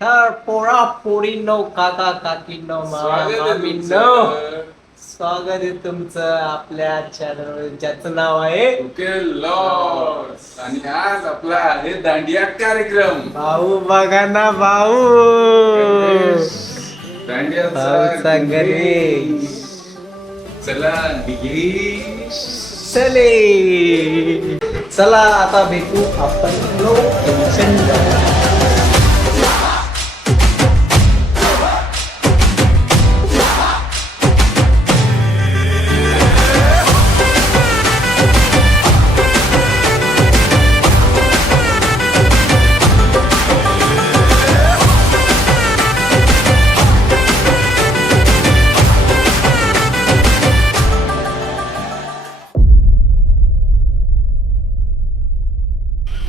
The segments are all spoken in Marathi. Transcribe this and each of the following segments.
तर पोरा पोरींनो काका काकींनो मामा मामींनो स्वागत आहे तुमचं आपल्या चॅनल ज्याचं नाव आहे ओके लॉस आणि आज आपला आहे दांडिया कार्यक्रम. भाऊ बघा ना भाऊ भाऊचा गणेश चला डिग्री चले चला आता भेटू आपण लोकेशन.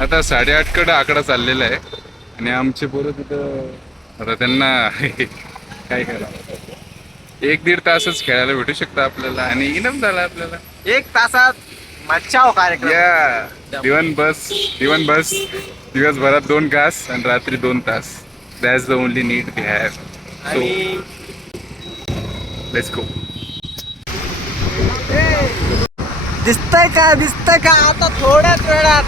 आता 8:30 कडे आकडा चाललेला आहे आणि आमचे पोरं तिथं आता त्यांना काय करावं 1-1.5 तासच खेळायला भेटू शकतं आपल्याला आणि इनाम झाला आपल्याला 1 तासात मच्छाव कार्यक्रम. या दिवस दिवसभरात 2 तास आणि रात्री 2 तास. That's the only need we have. So let's go. दिसतंय का आता थोड्याच वेळात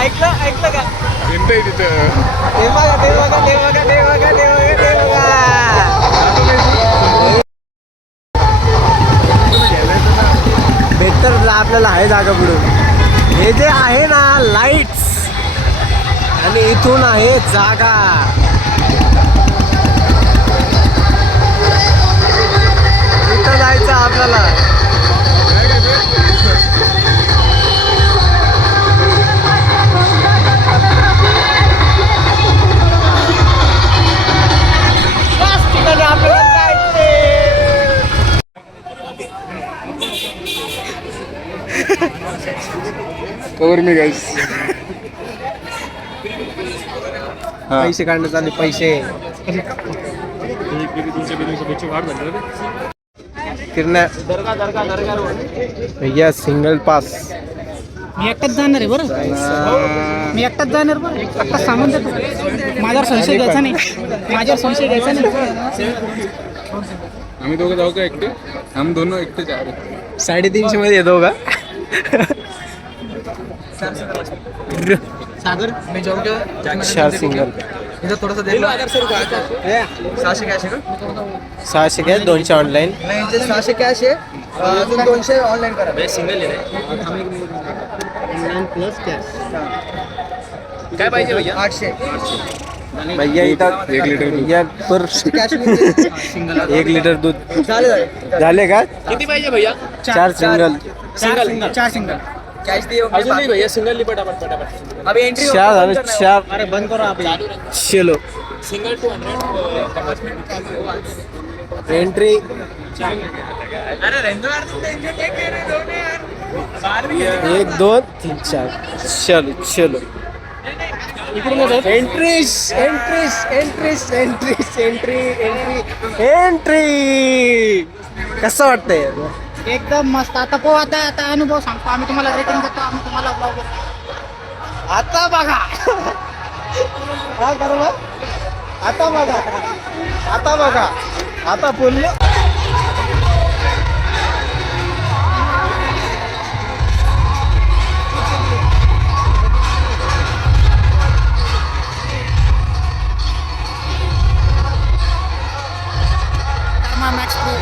ऐकलं का तिथं ते बघा बेटर आपल्याला आहे जागा पुढून. हे जे आहे ना लाईट्स आणि इथून आहे जागा. इथं जायचं आपल्याला. कवर मी गाईस पैसे काढण्यात आले पैसे. किरण्या भैया सिंगल पास. मी एकटाच जाणार आहे बरं. मी एकटाच जाणार बरं. एकटाच सामान देतो. माझ्यावर संशय घ्यायचा नाही. आम्ही दोघं जाऊ का एकटे? आम्ही दोन एकटे जा. 350 मध्ये येतो का? सागर मी जाऊ का? 4 सिंगल. इथं थोडंसं दे. 600 कॅश आहे का? 600 काय 200 ऑनलाईन. नाही 600 कॅश आहे. अजून 200 ऑनलाईन करा. सिंगल आहे ऑनलाईन प्लस कॅश. काय पाहिजे भैया? 800 भैया इथं 1 लिटर दूध. भैया पर कॅश 1 लिटर दूध झाले का? किती पाहिजे भैया? 4 सिंगल. 4 सिंगल कॅश दे. अजून नाही भैया सिंगल लिपट आपण अभी एंट्री 4 झाले 4. अरे बंद करो आप. चलो सिंगल 200 एंट्री. अरे रेंजो यार तुम टेंशन क्या कर रहे हो यार. 1 2 3 4 चलो एंट्री. कसं वाटतंय? एकदम मस्त. आता आता अनुभव सांगतो. आम्ही तुम्हाला रेटिंग देतो. आम्ही तुम्हाला ब्लॉग आता बघा. हा बरोबर. आता बघा आता बोललो. Max pro.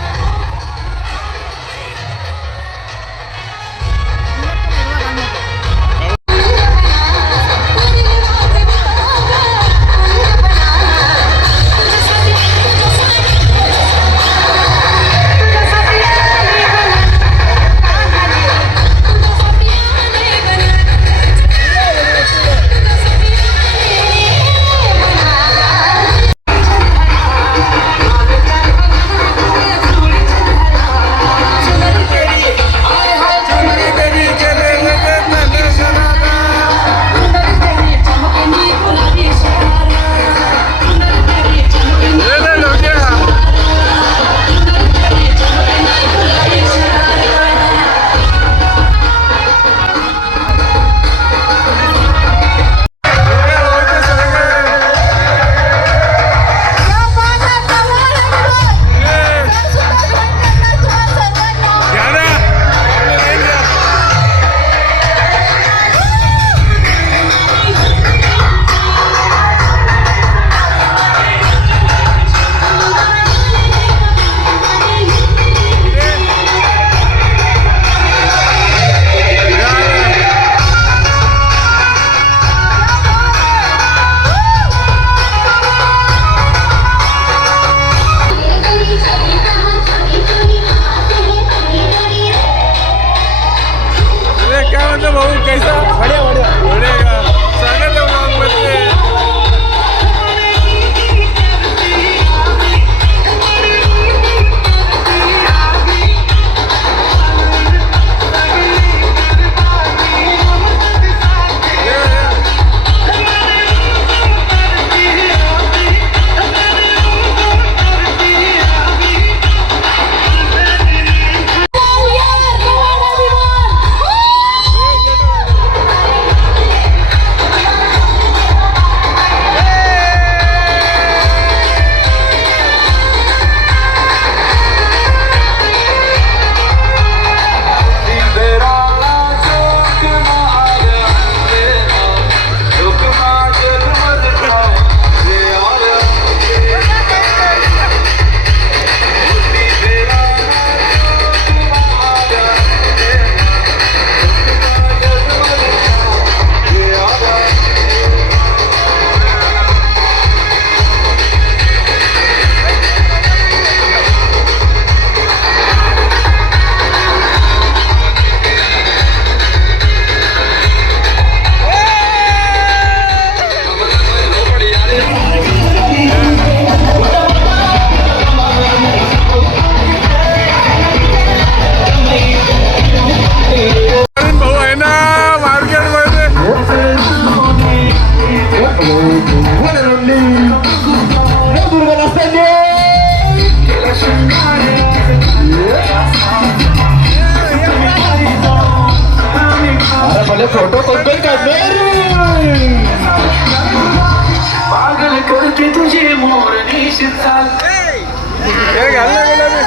ना भाऊ कैसा बढ़िया स्वागत है ब्लॉग मध्ये. भाऊ आहे ना मार्केट मध्ये. फोटो कोण काढले पागल करते तुझे मोर निश्चित चाल. हे घालला गेला मी.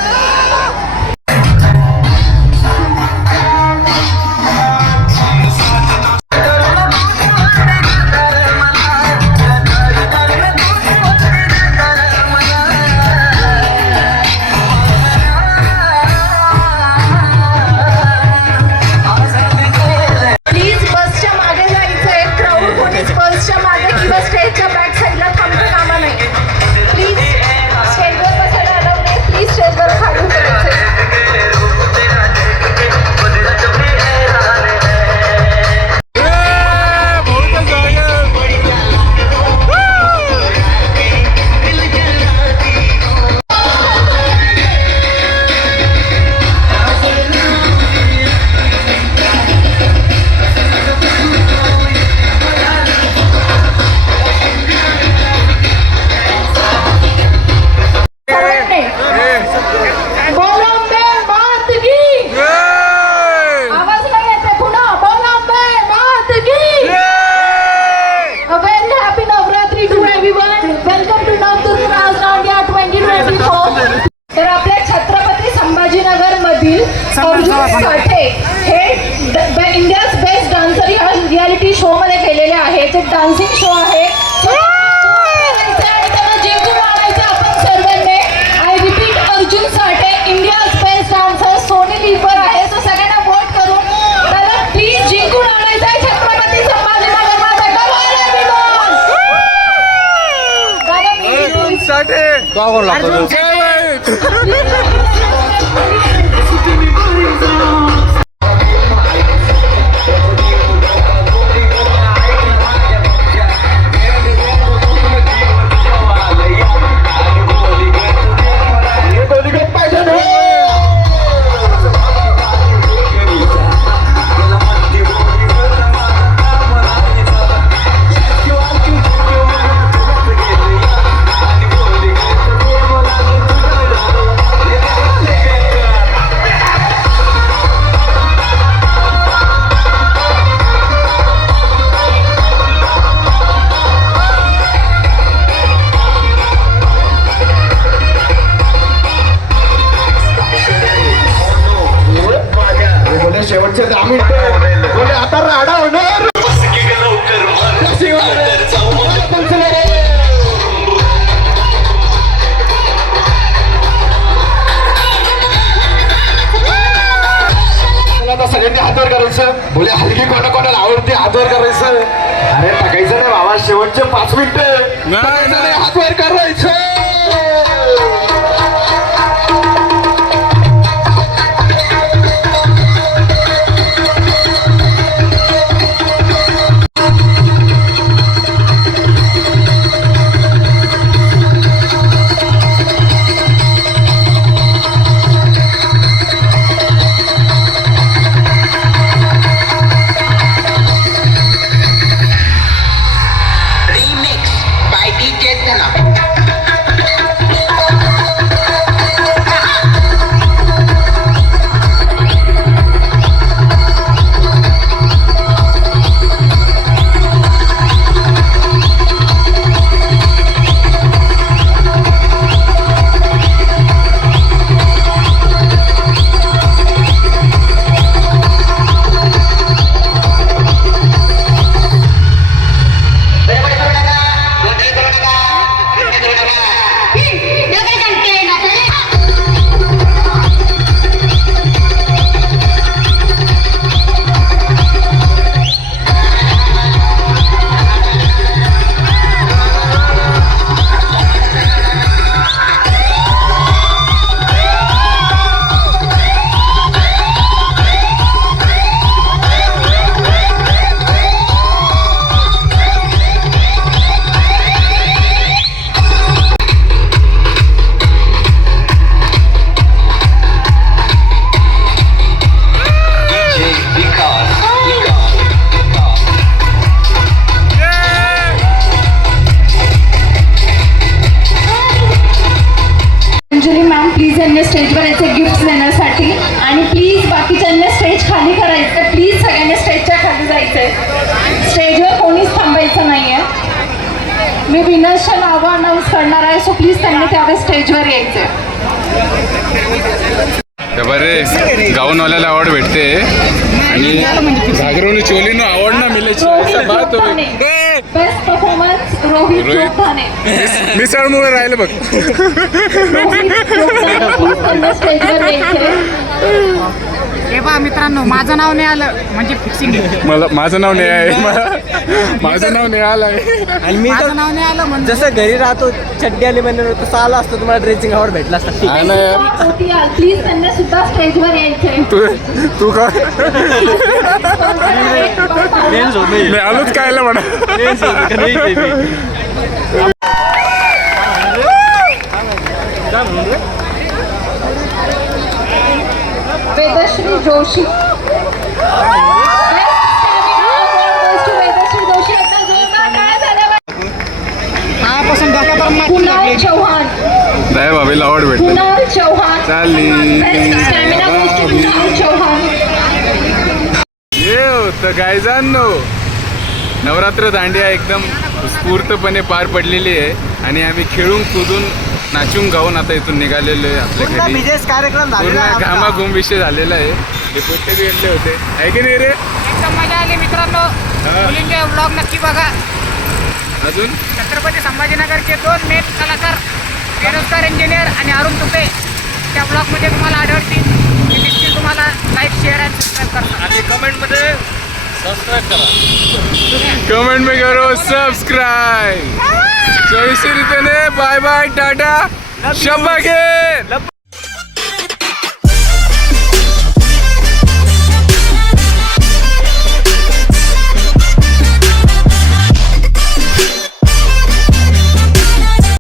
स्टेजच्या बॅक साईडला थांबता कामा नाही. प्लीज स्टेजवर बसायला अलाउड नाही. प्लीज स्टेजवर खाली उतरायचं. तर आपल्या छत्रपती संभाजीनगर मधील अर्जुन साठे हे इंडियाज बेस्ट डान्सर ह्या रियालिटी शो मध्ये केलेले आहे. तो डान्सिंग शो आहे. त्यांना जिंकून आणायचं आपण सर्वांनी. I repeat, Arjun Sathe India's best dancer Sony लिव्हर आहे. तो सगळ्यांना वोट करून त्याला प्लीज जिंकून आणायचं आहे छत्रपती संभाजीनगर मध्ये. शेवटचे 10 मिनिटं बोले आता राडा होणार. सगळ्यांनी हातवर करायचं. बोले हलकी कोणाकोणाला आवडते हातवर करायचं. अरे टाकायचं नाही बाबा, शेवटचे 5 मिनिटं हातवर करायचं. मी विनर्सच्या नावं अनाऊन्स करणार आहे, सो प्लीज त्यांनी त्यावेळेस स्टेजवर यायचे. बरे गाऊनवाल्याला आवड भेटते आणि घागरवली चोलीनं आवड ना मिळायची असं बात होय. ए! Best performance Rohit Jogdane. मिसळमुळे राहिलं बघ. रोहित जोगदाने, प्लीज त्यांना स्टेजवर यायचे. हे पहा मित्रांनो, माझं नाव नाही आलं म्हणजे फिक्सिंग. मला माझं नाव नाही आहे. माझं नाव नाही आलं आहे. आणि मी तर माझं नाव नाही आलं म्हणजे जसं घरी राहतो चड्डी आणि बनवलं तसं आलं असतं तुम्हाला ड्रेसिंग आवड भेटला असता. हा ना यार. प्लीज त्यांना सुद्धा स्टेजवर यायचे. तू का मी आलोच कायला म्हणा. वेदश्री जोशी. वेदश्री जोशी एकदा जोरदार टाळ्या झाल्या पाहिजे. पायापासून डोक्यापर्यंत कुणाल चव्हाण. नाही बाबीला आवड भेटली. कुणाल चव्हाण. चालली. बेस्ट स्टॅमिना गोष्टी कुणाल चव्हाण. ये होतं गायजांनो. नवरात्र दांडिया एकदम उत्स्फूर्तपणे पार पडलेली आहे आणि आम्ही खेळून कुदून नाचून गाऊन आता इथून निघालेलो आहे आपल्या घरी. विशेष कार्यक्रम झालेला आहे पूर्ण आमचा. घामाघूम विषय झालेला आहे. हे पोट्टे बी आणले होते आहे की नाही रे. एकदम मजा आली मित्रांनो. मुलींचे ब्लॉग नक्की बघा. अजून छत्रपती संभाजीनगरचे 2 मेन कलाकार बेरोजगार इंजिनियर आणि अरुण तुपे त्या ब्लॉगमध्ये तुम्हाला आढळतील. ते निश्चित तुम्हाला लाईक शेअर आणि सबस्क्राईब करा. आणि कमेंटमध्ये सबस्क्राईब करा. कमेंट में करो सब्सक्राइब. चलो इसी रीते बाय बाय टाटा शब्बा के.